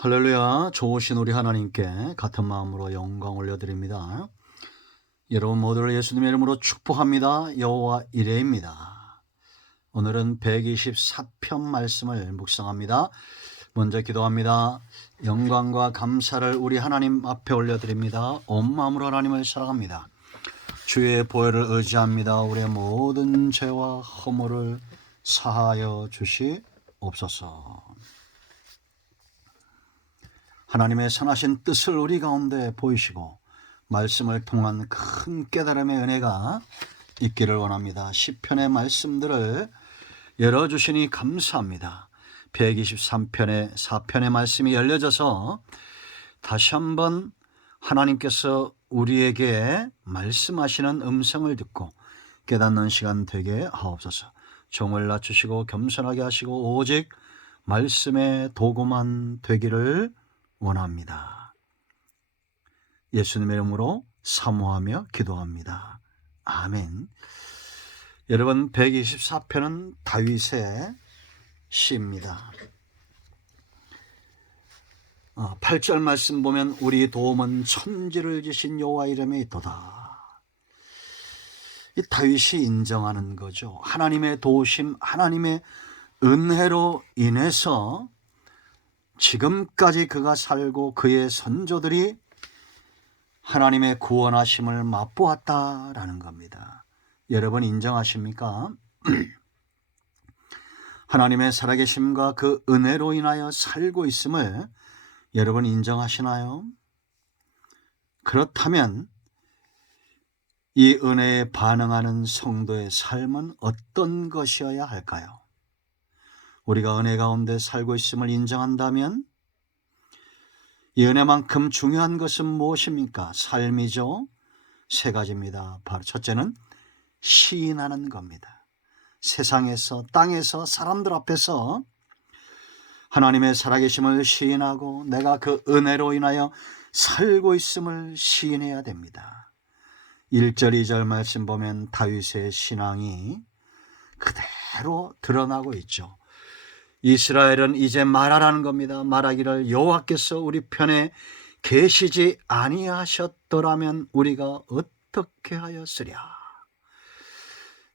할렐루야. 좋으신 우리 하나님께 같은 마음으로 영광 올려드립니다. 여러분 모두를 예수님의 이름으로 축복합니다. 여호와 이레입니다. 오늘은 124편 말씀을 묵상합니다. 먼저 기도합니다. 영광과 감사를 우리 하나님 앞에 올려드립니다. 온 마음으로 하나님을 사랑합니다. 주의 보혈을 의지합니다. 우리의 모든 죄와 허물을 사하여 주시옵소서. 하나님의 선하신 뜻을 우리 가운데 보이시고 말씀을 통한 큰 깨달음의 은혜가 있기를 원합니다. 시편의 말씀들을 열어주시니 감사합니다. 123편의 4편의 말씀이 열려져서 다시 한번 하나님께서 우리에게 말씀하시는 음성을 듣고 깨닫는 시간 되게 하옵소서. 종을 낮추시고 겸손하게 하시고 오직 말씀의 도구만 되기를 원합니다. 예수님의 이름으로 사모하며 기도합니다. 아멘. 여러분, 124편은 다윗의 시입니다. 8절 말씀 보면 우리 도움은 천지를 지신 여호와 이름에 있도다. 이 다윗이 인정하는 거죠. 하나님의 도우심, 하나님의 은혜로 인해서 지금까지 그가 살고 그의 선조들이 하나님의 구원하심을 맛보았다라는 겁니다. 여러분 인정하십니까? 하나님의 살아계심과 그 은혜로 인하여 살고 있음을 여러분 인정하시나요? 그렇다면 이 은혜에 반응하는 성도의 삶은 어떤 것이어야 할까요? 우리가 은혜 가운데 살고 있음을 인정한다면 이 은혜만큼 중요한 것은 무엇입니까? 삶이죠. 세 가지입니다. 바로 첫째는 시인하는 겁니다. 세상에서, 땅에서, 사람들 앞에서 하나님의 살아계심을 시인하고 내가 그 은혜로 인하여 살고 있음을 시인해야 됩니다. 1절, 2절 말씀 보면 다윗의 신앙이 그대로 드러나고 있죠. 이스라엘은 이제 말하라는 겁니다. 말하기를 여호와께서 우리 편에 계시지 아니하셨더라면 우리가 어떻게 하였으랴.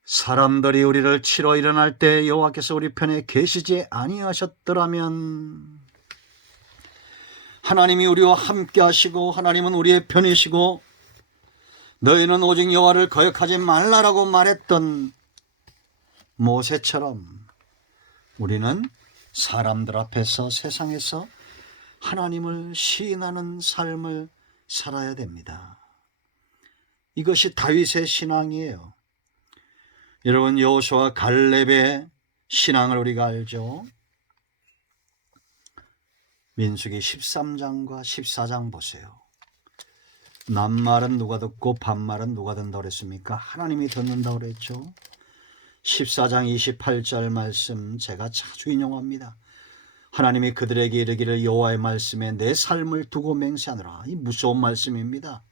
사람들이 우리를 치러 일어날 때 여호와께서 우리 편에 계시지 아니하셨더라면, 하나님이 우리와 함께 하시고 하나님은 우리의 편이시고 너희는 오직 여호와를 거역하지 말라라고 말했던 모세처럼 우리는 사람들 앞에서, 세상에서 하나님을 시인하는 삶을 살아야 됩니다. 이것이 다윗의 신앙이에요. 여러분, 여호수아 갈렙의 신앙을 우리가 알죠. 민수기 13장과 14장 보세요. 낱말은 누가 듣고 반말은 누가 듣는다고 그랬습니까? 하나님이 듣는다고 그랬죠. 14장 28절 말씀 제가 자주 인용합니다. 하나님이 그들에게 이르기를 여호와의 말씀에 내 삶을 두고 맹세하노라. 이 무서운 말씀입니다.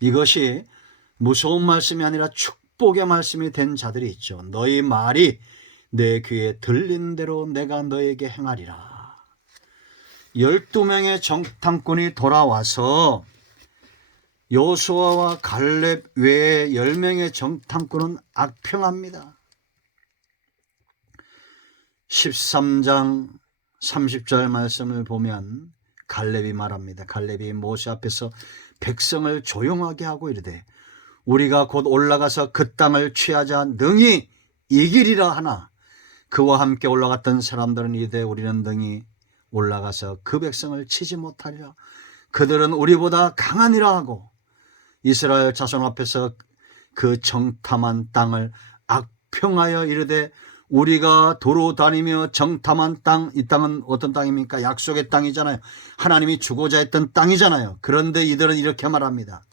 이것이 무서운 말씀이 아니라 축복의 말씀이 된 자들이 있죠. 너희 말이 내 귀에 들린 대로 내가 너에게 행하리라. 12명의 정탐꾼이 돌아와서 여호수아와 갈렙 외에 10명의 정탐꾼은 악평합니다. 13장 30절 말씀을 보면 갈렙이 말합니다. 갈렙이 모세 앞에서 백성을 조용하게 하고 이르되 우리가 곧 올라가서 그 땅을 취하자 능히 이기리라 하나 그와 함께 올라갔던 사람들은 이르되 우리는 능히 올라가서 그 백성을 치지 못하리라. 그들은 우리보다 강하니라 하고 이스라엘 자손 앞에서 그 정탐한 땅을 악평하여 이르되 우리가 도로 다니며 정탐한 땅, 이 땅은 어떤 땅입니까? 약속의 땅이잖아요. 하나님이 주고자 했던 땅이잖아요. 그런데 이들은 이렇게 말합니다.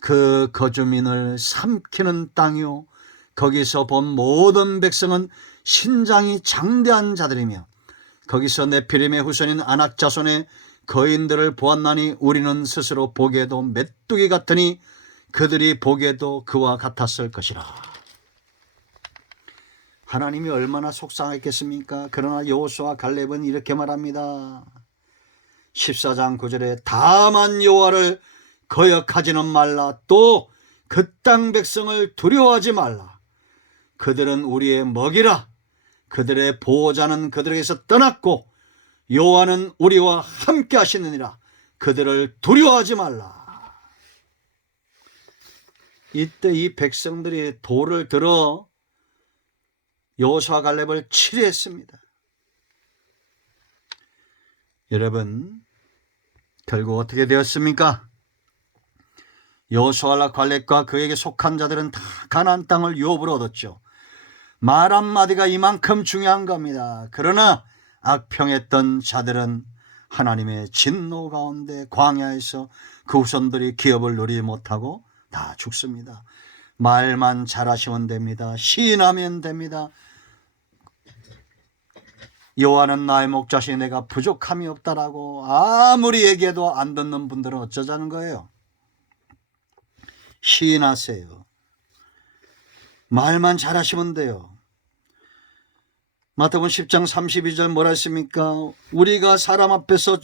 그 거주민을 삼키는 땅이요 거기서 본 모든 백성은 신장이 장대한 자들이며 거기서 네피림의 후손인 아낙 자손의 거인들을 보았나니 우리는 스스로 보기에도 메뚜기 같으니 그들이 보기에도 그와 같았을 것이라. 하나님이 얼마나 속상했겠습니까? 그러나 여호수아 갈렙은 이렇게 말합니다. 14장 9절에 다만 여호와를 거역하지는 말라. 또 그 땅 백성을 두려워하지 말라. 그들은 우리의 먹이라. 그들의 보호자는 그들에게서 떠났고 여호와는 우리와 함께 하시느니라. 그들을 두려워하지 말라. 이때 이 백성들이 돌을 들어 여호수아 갈렙을 치리했습니다. 여러분, 결국 어떻게 되었습니까? 여호수아와 갈렙과 그에게 속한 자들은 다 가나안 땅을 유업으로 얻었죠. 말 한마디가 이만큼 중요한 겁니다. 그러나 악평했던 자들은 하나님의 진노 가운데 광야에서 그 후손들이 기업을 누리지 못하고 다 죽습니다. 말만 잘하시면 됩니다. 시인하면 됩니다. 여호와는 나의 목자시니 내가 부족함이 없다라고 아무리 얘기해도 안 듣는 분들은 어쩌자는 거예요? 시인하세요. 말만 잘하시면 돼요. 마태복음 10장 32절 뭐라 했습니까? 우리가 사람 앞에서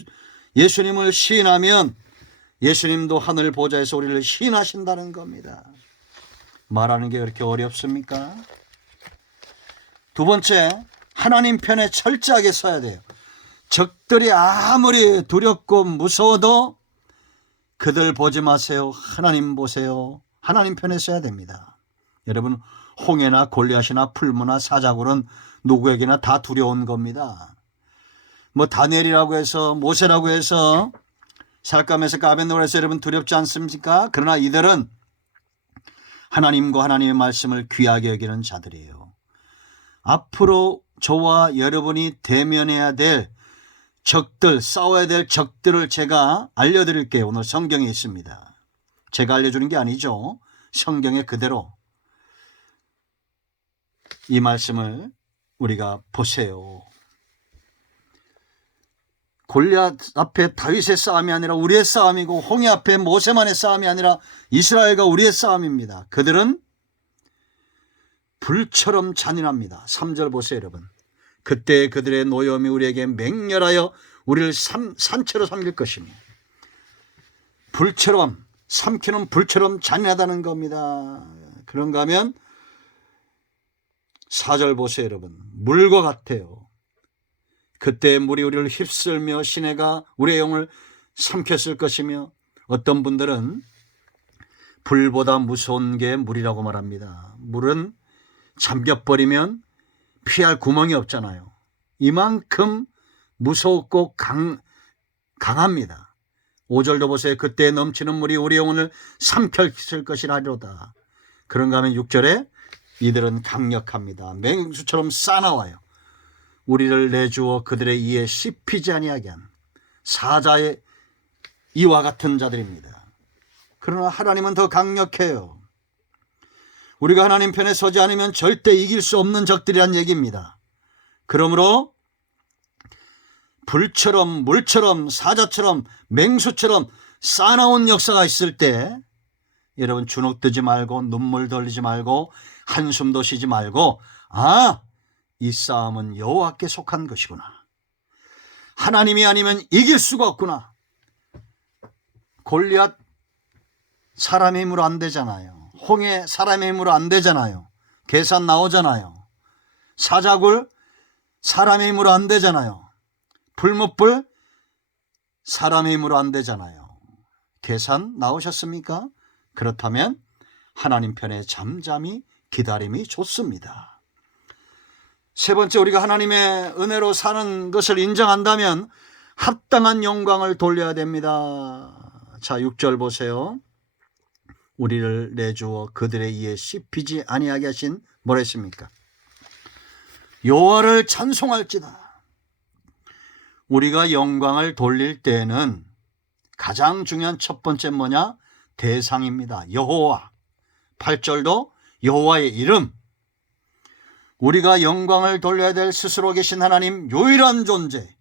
예수님을 시인하면 예수님도 하늘 보좌에서 우리를 시인하신다는 겁니다. 말하는 게 그렇게 어렵습니까? 두 번째, 하나님 편에 철저하게 서야 돼요. 적들이 아무리 두렵고 무서워도 그들 보지 마세요. 하나님 보세요. 하나님 편에 서야 됩니다. 여러분, 홍해나 골리앗이나 풀무나 사자굴은 누구에게나 다 두려운 겁니다. 뭐 다니엘이라고 해서 모세라고 해서 살감에서 아벤노고라고 해서 여러분 두렵지 않습니까? 그러나 이들은 하나님과 하나님의 말씀을 귀하게 여기는 자들이에요. 앞으로 저와 여러분이 대면해야 될 적들, 싸워야 될 적들을 제가 알려드릴게요. 오늘 성경에 있습니다. 제가 알려주는 게 아니죠. 성경에 그대로 이 말씀을 우리가 보세요. 골리앗 앞에 다윗의 싸움이 아니라 우리의 싸움이고 홍해 앞에 모세만의 싸움이 아니라 이스라엘과 우리의 싸움입니다. 그들은 불처럼 잔인합니다. 3절 보세요, 여러분. 그때 그들의 노여움이 우리에게 맹렬하여 우리를 산채로 삼킬 것이니 불처럼 삼키는 불처럼 잔인하다는 겁니다. 그런가 하면 4절 보세요, 여러분. 물과 같아요. 그때 물이 우리를 휩쓸며 시내가 우리의 영을 삼켰을 것이며 어떤 분들은 불보다 무서운 게 물이라고 말합니다. 물은 잠겨버리면 피할 구멍이 없잖아요. 이만큼 무섭고 강합니다. 5절도 보세요. 그때 넘치는 물이 우리 영혼을 삼켰을 것이라리로다. 그런가 하면 6절에 이들은 강력합니다. 맹수처럼 싸나와요. 우리를 내주어 그들의 이에 씹히지 아니하게 한 사자의 이와 같은 자들입니다. 그러나 하나님은 더 강력해요. 우리가 하나님 편에 서지 않으면 절대 이길 수 없는 적들이란 얘기입니다. 그러므로 불처럼 물처럼 사자처럼 맹수처럼 싸나운 역사가 있을 때 여러분 주눅들지 말고 눈물 돌리지 말고 한숨도 쉬지 말고 이 싸움은 여호와께 속한 것이구나. 하나님이 아니면 이길 수가 없구나. 골리앗 사람의 힘으로 안 되잖아요. 홍해 사람의 힘으로 안 되잖아요. 계산 나오잖아요. 사자굴 사람의 힘으로 안 되잖아요. 불못불 사람의 힘으로 안 되잖아요. 계산 나오셨습니까? 그렇다면 하나님 편에 잠잠히 기다림이 좋습니다. 세 번째, 우리가 하나님의 은혜로 사는 것을 인정한다면 합당한 영광을 돌려야 됩니다. 자, 6절 보세요. 우리를 내주어 그들의 이에 씹히지 아니하게 하신 뭐라 했습니까? 여호와를 찬송할지다. 우리가 영광을 돌릴 때에는 가장 중요한 첫 번째 뭐냐? 대상입니다. 여호와. 8절도 여호와의 이름. 우리가 영광을 돌려야 될 스스로 계신 하나님, 유일한 존재.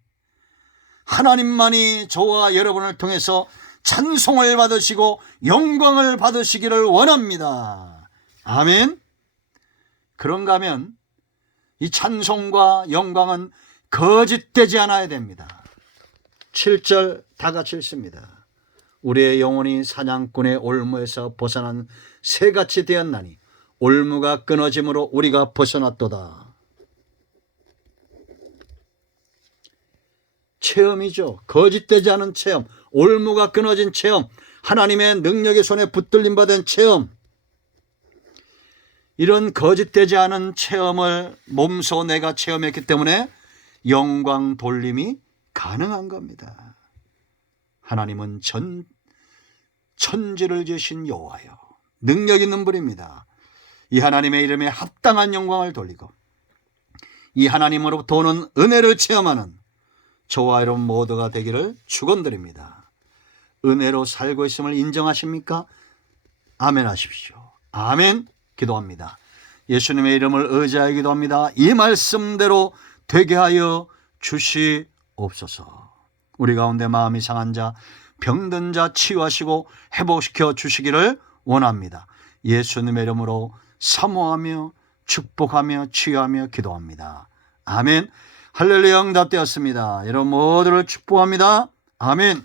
하나님만이 저와 여러분을 통해서 찬송을 받으시고 영광을 받으시기를 원합니다. 아멘. 그런가 하면 이 찬송과 영광은 거짓되지 않아야 됩니다. 7절 다 같이 읽습니다. 우리의 영혼이 사냥꾼의 올무에서 벗어난 새같이 되었나니 올무가 끊어짐으로 우리가 벗어났도다. 체험이죠. 거짓되지 않은 체험, 올무가 끊어진 체험, 하나님의 능력의 손에 붙들림 받은 체험. 이런 거짓되지 않은 체험을 몸소 내가 체험했기 때문에 영광 돌림이 가능한 겁니다. 하나님은 천지를 지으신 여호와요, 능력 있는 분입니다. 이 하나님의 이름에 합당한 영광을 돌리고 이 하나님으로부터 오는 은혜를 체험하는 저와 여러분 모두가 되기를 축원드립니다. 은혜로 살고 있음을 인정하십니까? 아멘 하십시오. 아멘 기도합니다. 예수님의 이름을 의지하여 기도합니다. 이 말씀대로 되게 하여 주시옵소서. 우리 가운데 마음이 상한 자, 병든 자 치유하시고 회복시켜 주시기를 원합니다. 예수님의 이름으로 사모하며 축복하며 치유하며 기도합니다. 아멘. 할렐루야, 응답되었습니다. 여러분 모두를 축복합니다. 아멘.